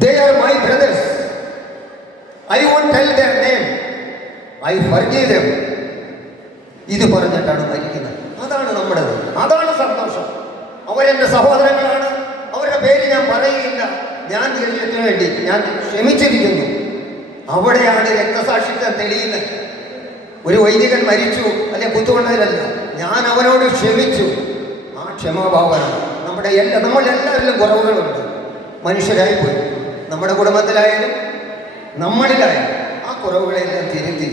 They are my brothers. I won't tell their name. I forgive them. ഇത് പറഞ്ഞിട്ടാണ് മരിക്കുന്നത്. അതാണ് നമ്മുടേത്. അതാണ് സന്തോഷം. അവരെന്റെ സഹോദരങ്ങളാണ്. അവരുടെ പേര് ഞാൻ പറയുകയില്ല ഞാൻ ദൈവത്തിന് വേണ്ടി ഞാൻ ക്ഷമിച്ചിരിക്കുന്നു. അവിടെയാണ് രക്തസാക്ഷിത്വം തെളിയുന്നത്. ഒരു വൈദികൻ മരിച്ചു. അല്ലെ കുത്തുകൊണ്ടതിലല്ല ഞാൻ അവനോട് ക്ഷമിച്ചു. ആ ക്ഷമാഭാവന. നമ്മുടെ എല്ലാ നമ്മളെല്ലാവരിലും കുറവുകളുണ്ട്. മനുഷ്യരായിപ്പോയി. നമ്മുടെ കുടുംബത്തിലായാലും നമ്മളിലായാലും ആ കുറവുകളെല്ലാം തിരുത്തി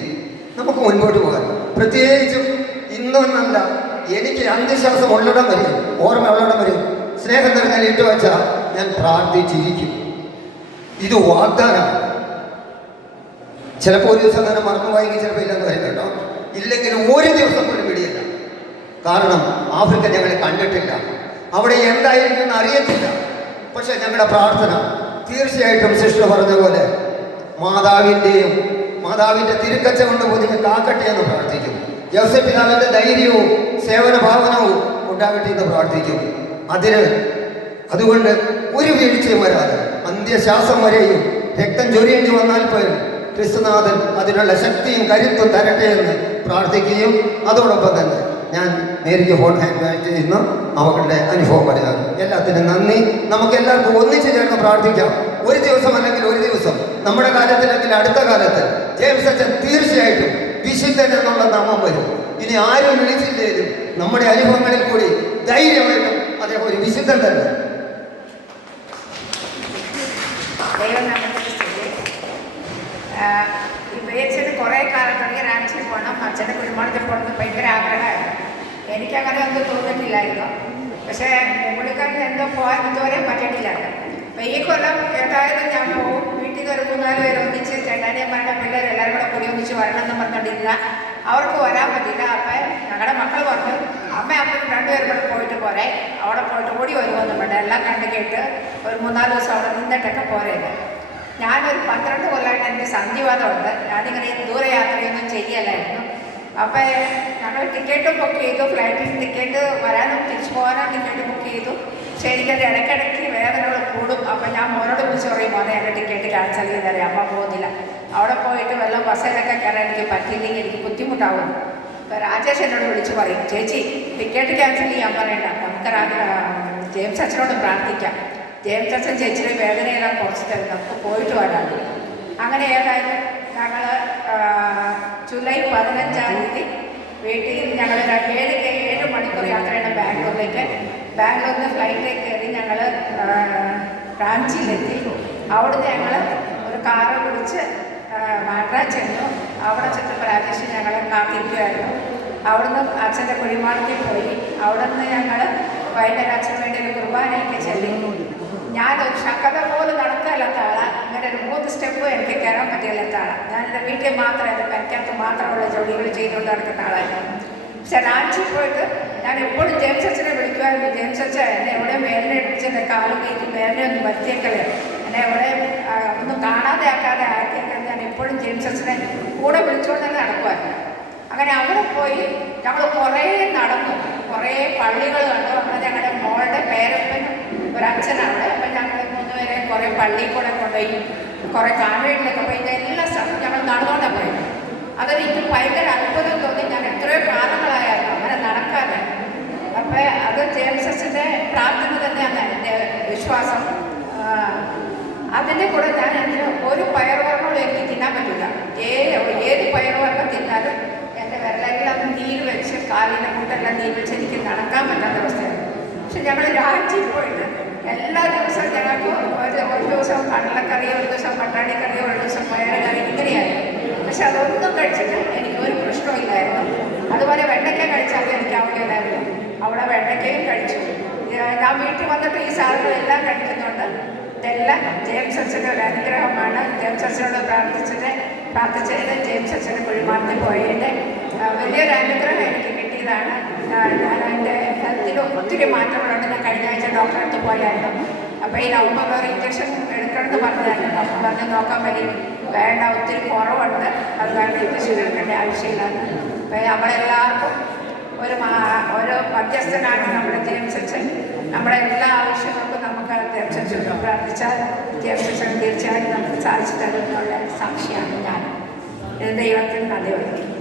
നമുക്ക് മുൻപോട്ട് പോകാം പ്രത്യേകിച്ചും ഇന്നൊന്നല്ല എനിക്ക് അന്ധവിശ്വാസം ഉള്ളിടം വരും ഓർമ്മ ഉള്ളിടം വരും സ്നേഹം നിറഞ്ഞാൽ ഇട്ട് വെച്ചാൽ ഞാൻ പ്രാർത്ഥിച്ചിരിക്കും. ഇത് വാഗ്ദാനമാണ് ചിലപ്പോൾ ഒരു ദിവസം തന്നെ മറന്നു വായിക്കും ചിലപ്പോൾ ഇല്ലെന്ന് വരും കേട്ടോ ഇല്ലെങ്കിലും ഒരു ദിവസം പോലും പിടിയില്ല. കാരണം ആഫ്രിക്ക ഞങ്ങളെ കണ്ടിട്ടില്ല. അവിടെ എന്തായിരിക്കും എന്ന് അറിയത്തില്ല. പക്ഷെ ഞങ്ങളുടെ പ്രാർത്ഥന തീർച്ചയായിട്ടും സിസ്റ്റർ പറഞ്ഞ പോലെ മാതാവിന്റെയും മാതാവിന്റെ തിരുക്കച്ച കൊണ്ട് പൊതിഞ്ഞ് കാക്കട്ടെ എന്ന് പ്രാർത്ഥിക്കും. ജോസഫ് പിതാവിന്റെ ധൈര്യവും സേവന ഭാവനവും ഉണ്ടാകട്ടെ എന്ന് പ്രാർത്ഥിക്കും. അതിന് അതുകൊണ്ട് ഒരു വീഴ്ചയും വരാതെ അന്ത്യശ്വാസം വരെയും രക്തം ചൊരിയേണ്ടി വന്നാൽ പോലും ക്രിസ്തുനാഥൻ അതിനുള്ള ശക്തിയും കരുത്തും തരട്ടെ എന്ന് പ്രാർത്ഥിക്കുകയും അതോടൊപ്പം തന്നെ ഞാൻ നേരിക്ക് ഫോൺ ചെയ്യുന്നു അവരുടെ അനുഭവം പറയുന്നത് എല്ലാത്തിനും നന്ദി. നമുക്ക് എല്ലാവർക്കും ഒന്നിച്ചു ചേർന്ന് പ്രാർത്ഥിക്കാം. ഒരു ദിവസം അല്ലെങ്കിൽ ഒരു ദിവസം. നമ്മുടെ കാലത്തിൽ അല്ലെങ്കിൽ അടുത്ത കാലത്ത്. ജെയിംസ് അച്ഛൻ തീർച്ചയായിട്ടും വിശുദ്ധൻ എന്നുള്ള നാമം വരും. ഇനി ആരും വിളിച്ചില്ലേലും നമ്മുടെ അനുഭവങ്ങളിൽ കൂടി ധൈര്യമായിട്ടും അദ്ദേഹം ഒരു വിശുദ്ധൻ തന്നെ. ദൈവം കുറെ കാലം തുടങ്ങി. രാജ്യം പോകണം. കുരുമാണത്തിൽ പോകണമെന്ന് ഭയങ്കര ആഗ്രഹമായിരുന്നു. എനിക്കങ്ങനെ ഒന്നും തോന്നിയിട്ടില്ലായിരുന്നു. പക്ഷേ പുള്ളിക്കാരന് എന്തോ പോകാൻ ഇതുവരെ പറ്റിയിട്ടില്ലായിരുന്നു അപ്പം ഈ കൊല്ലം ഏതായാലും ഞാൻ പോകും വീട്ടിൽ നിന്ന് ഒരു മൂന്നാൽ പേര് ഒന്നിച്ച് ചേട്ടാനിയന്മാരുടെ പിള്ളേർ എല്ലാവരും കൂടെ കൂടി ഒന്നിച്ച് വരണമെന്ന് പറഞ്ഞുകൊണ്ടിരുന്ന അവർക്ക് വരാൻ പറ്റില്ല അപ്പം ഞങ്ങളുടെ മക്കൾ പറഞ്ഞു അമ്മ അപ്പം രണ്ടുപേരും കൂടെ പോയിട്ട് പോരെ. അവിടെ പോയിട്ട് കൂടി വരുമെന്ന് പറഞ്ഞു എല്ലാം കണ്ടു കേട്ട് ഒരു മൂന്നാൽ ദിവസം അവിടെ നിന്നിട്ടൊക്കെ പോരേന്ന്. ഞാനൊരു പന്ത്രണ്ട് കൊല്ലമായിട്ട് എനിക്ക് സന്ധിവാദമുണ്ട് ഞാനിങ്ങനെ ദൂരയാത്രയൊന്നും ചെയ്യലായിരുന്നു. അപ്പോൾ ഞങ്ങൾ ടിക്കറ്റ് ബുക്ക് ചെയ്തു. ഫ്ലൈറ്റിൽ ടിക്കറ്റ് വരാനും തിരിച്ചു പോകാനും ടിക്കറ്റ് ബുക്ക് ചെയ്തു. പക്ഷെ എനിക്കത് ഇടയ്ക്കിടയ്ക്ക് വേദനകൾ കൂടും. അപ്പൊ ഞാൻ മോനോട് വിളിച്ച് പറയും മോനെ എന്റെ ടിക്കറ്റ് ക്യാൻസൽ ചെയ്തേരെ അമ്മ പോകുന്നില്ല. അവിടെ പോയിട്ട് വല്ല ബസ്സിലൊക്കെ കയറാൻ എനിക്ക് പറ്റിയില്ലെങ്കിൽ എനിക്ക് ബുദ്ധിമുട്ടാവും. അപ്പോൾ രാജേഷ് എന്നോട് വിളിച്ച് പറയും ചേച്ചി ടിക്കറ്റ് ക്യാൻസൽ ചെയ്യാൻ പറയണ്ട. നമുക്ക് ജെയിംസ് അച്ഛനോട് പ്രാർത്ഥിക്കാം. ജെയിംസ് അച്ഛൻ ചേച്ചിയുടെ വേദനയെല്ലാം കുറച്ച് തരും. നമുക്ക് പോയിട്ട് വരാം. അങ്ങനെ ഏതായാലും ഞങ്ങൾ ജൂലൈ പതിനഞ്ചാം തീയതി വീട്ടിൽ നിന്ന് ഞങ്ങൾ ഏഴ് ഏഴ് മണിക്കൂർ യാത്രയാണ് ബാംഗ്ലൂരിലേക്ക്. ബാംഗ്ലൂരിൽ നിന്ന് ഫ്ലൈറ്റിൽ കയറി ഞങ്ങൾ റാഞ്ചിയിലെത്തി. അവിടുന്ന് ഞങ്ങൾ ഒരു കാറ് പിടിച്ച് മാട്രാ ചെന്നു. അവിടെ ചെന്നപ്പോൾ രാജേഷ് ഞങ്ങളെ കാത്തിരിക്കുമായിരുന്നു അവിടുന്ന് അച്ഛന്റെ കുഴിമാടത്തിൽ പോയി. അവിടുന്ന് ഞങ്ങൾ വൈകുന്നേരം അച്ഛന് വേണ്ടി ഒരു കുർബാനയൊക്കെ ചെല്ലുന്നു ഞാനൊരു നടക്കാത്ത അങ്ങനെ ഒരു മൂന്ന് സ്റ്റെപ്പ് എനിക്ക് കയറാൻ പറ്റിയില്ലാത്ത ആളാണ് ഞാൻ എന്റെ വീട്ടിൽ മാത്രം എന്റെ പെരക്കകത്ത് മാത്രമുള്ള ജോലികൾ ചെയ്തുകൊണ്ട് നടക്കുന്ന ആളായിരുന്നു. പക്ഷെ റാഞ്ചി പോയിട്ട് ഞാൻ എപ്പോഴും ജെയിംസ് അച്ഛനെ വിളിക്കുമായിരുന്നു. ജെയിംസ് അച്ഛൻ എന്നെ എവിടെ വേദന എടുപ്പിച്ച് എന്റെ കാലും കയറ്റി വേദന ഒന്ന് വരുത്തിയേക്കല്ലേ എന്നെ എവിടെ ഒന്നും കാണാതെ ആക്കാതെ ആക്കിയേക്കാൻ ഞാൻ എപ്പോഴും ജെയിംസ് അച്ഛനെ കൂടെ വിളിച്ചുകൊണ്ട് തന്നെ നടക്കുമായിരുന്നു. അങ്ങനെ അവിടെ പോയി ഞങ്ങൾ കുറേ നടന്നു. കുറേ പള്ളികൾ കണ്ടു. അപ്പോൾ ഞങ്ങളുടെ മോളുടെ പേരപ്പൻ ഒരു അച്ഛനാണ്. അപ്പം ഞങ്ങൾ മൂന്നുപേരെ കുറേ പള്ളിയിൽ കൂടെ കൊണ്ടുപോയി കുറേ കാവേരിയിലൊക്കെ പോയി എല്ലാ സ്ഥലത്തും ഞങ്ങൾ നടന്നുകൊണ്ടാണ് പോയത് അതൊരു എനിക്ക് ഭയങ്കര അത്ഭുതം തോന്നി. ഞാൻ എത്രയോ കാലങ്ങളായിരുന്നു അങ്ങനെ നടക്കാതെ. അപ്പോൾ അത് ജേംസസിന്റെ പ്രാർത്ഥന തന്നെയാണ് എന്റെ വിശ്വാസം. അതിന്റെ കൂടെ ഞാൻ എന്റെ ഒരു പയറുവർഗങ്ങളും എനിക്ക് തിന്നാൻ പറ്റില്ല ഏത് ഏത് പയറുവർഗം തിന്നാലും എന്റെ വിരലെല്ലാം നീര് വെച്ച് കാലിനെ മുട്ടെല്ലാം നീര് വെച്ച് എനിക്ക് നടക്കാൻ പറ്റാത്ത അവസ്ഥയാണ്. പക്ഷെ ഞങ്ങൾ രാജ്യം പോയിട്ട് എല്ലാ ദിവസവും ഞങ്ങൾക്ക് ഒരു ഒരു ദിവസം കടലക്കറി ഒരു ദിവസം പട്ടാണിക്കറി ഒരു ദിവസം പയറുകറി ഇങ്ങനെയായിരുന്നു. പക്ഷെ അതൊന്നും കഴിച്ചിട്ട് എനിക്ക് ഒരു പ്രശ്നമില്ലായിരുന്നു അതുപോലെ വെണ്ടയ്ക്ക കഴിച്ചാൽ എനിക്ക് ആവുകയില്ലായിരുന്നു അവിടെ വെണ്ടയ്ക്കയും കഴിച്ചു. ഞാൻ- വീട്ടിൽ വന്നിട്ട് ഈ സാധനങ്ങളെല്ലാം കഴിക്കുന്നുണ്ട് ഇതെല്ലാം ജെയിംസ് അച്ഛന്റെ ഒരു അനുഗ്രഹമാണ്. ജെയിംസ് അച്ഛനോട് പ്രാർത്ഥിച്ചത്. പ്രാർത്ഥിച്ചതിന് ജെയിംസ് അച്ഛന് കുഴിമാറിഞ്ഞ് പോയതിന്റെ വലിയൊരു അനുഗ്രഹം എനിക്ക് കിട്ടിയതാണ്. ഞാൻ എന്റെ ഹെൽത്തിൽ ഒത്തിരി മാറ്റങ്ങളുണ്ട്. ഞാൻ കഴിഞ്ഞ ആഴ്ച ഡോക്ടറെ അടുത്ത് പോയായിരുന്നു. അപ്പോൾ ഈ നവംബർ ഇഞ്ചക്ഷൻ എടുക്കണമെന്ന് പറഞ്ഞതായിരുന്നു ഡോക്ടർ പറഞ്ഞ് നോക്കാൻ വേണ്ടി വേണ്ട ഒത്തിരി കുറവുണ്ട്. അത് കാരണം ഇഞ്ചക്ഷൻ എടുക്കേണ്ട ആവശ്യമില്ലാന്ന് അപ്പോൾ നമ്മളെല്ലാവർക്കും ഒരു ഓരോ മധ്യസ്ഥനാണ് നമ്മുടെ ജെയിംസ് നമ്മുടെ എല്ലാ ആവശ്യങ്ങൾക്കും നമുക്ക് അധ്യക്ഷൻ പ്രാർത്ഥിച്ചാൽ അധ്യക്ഷൻ തീർച്ചയായും നമുക്ക് സാധിച്ചു തരുമെന്നുള്ള സാക്ഷിയാണ് ഞാൻ ദൈവത്തിന് നന്ദി പറയുന്നു.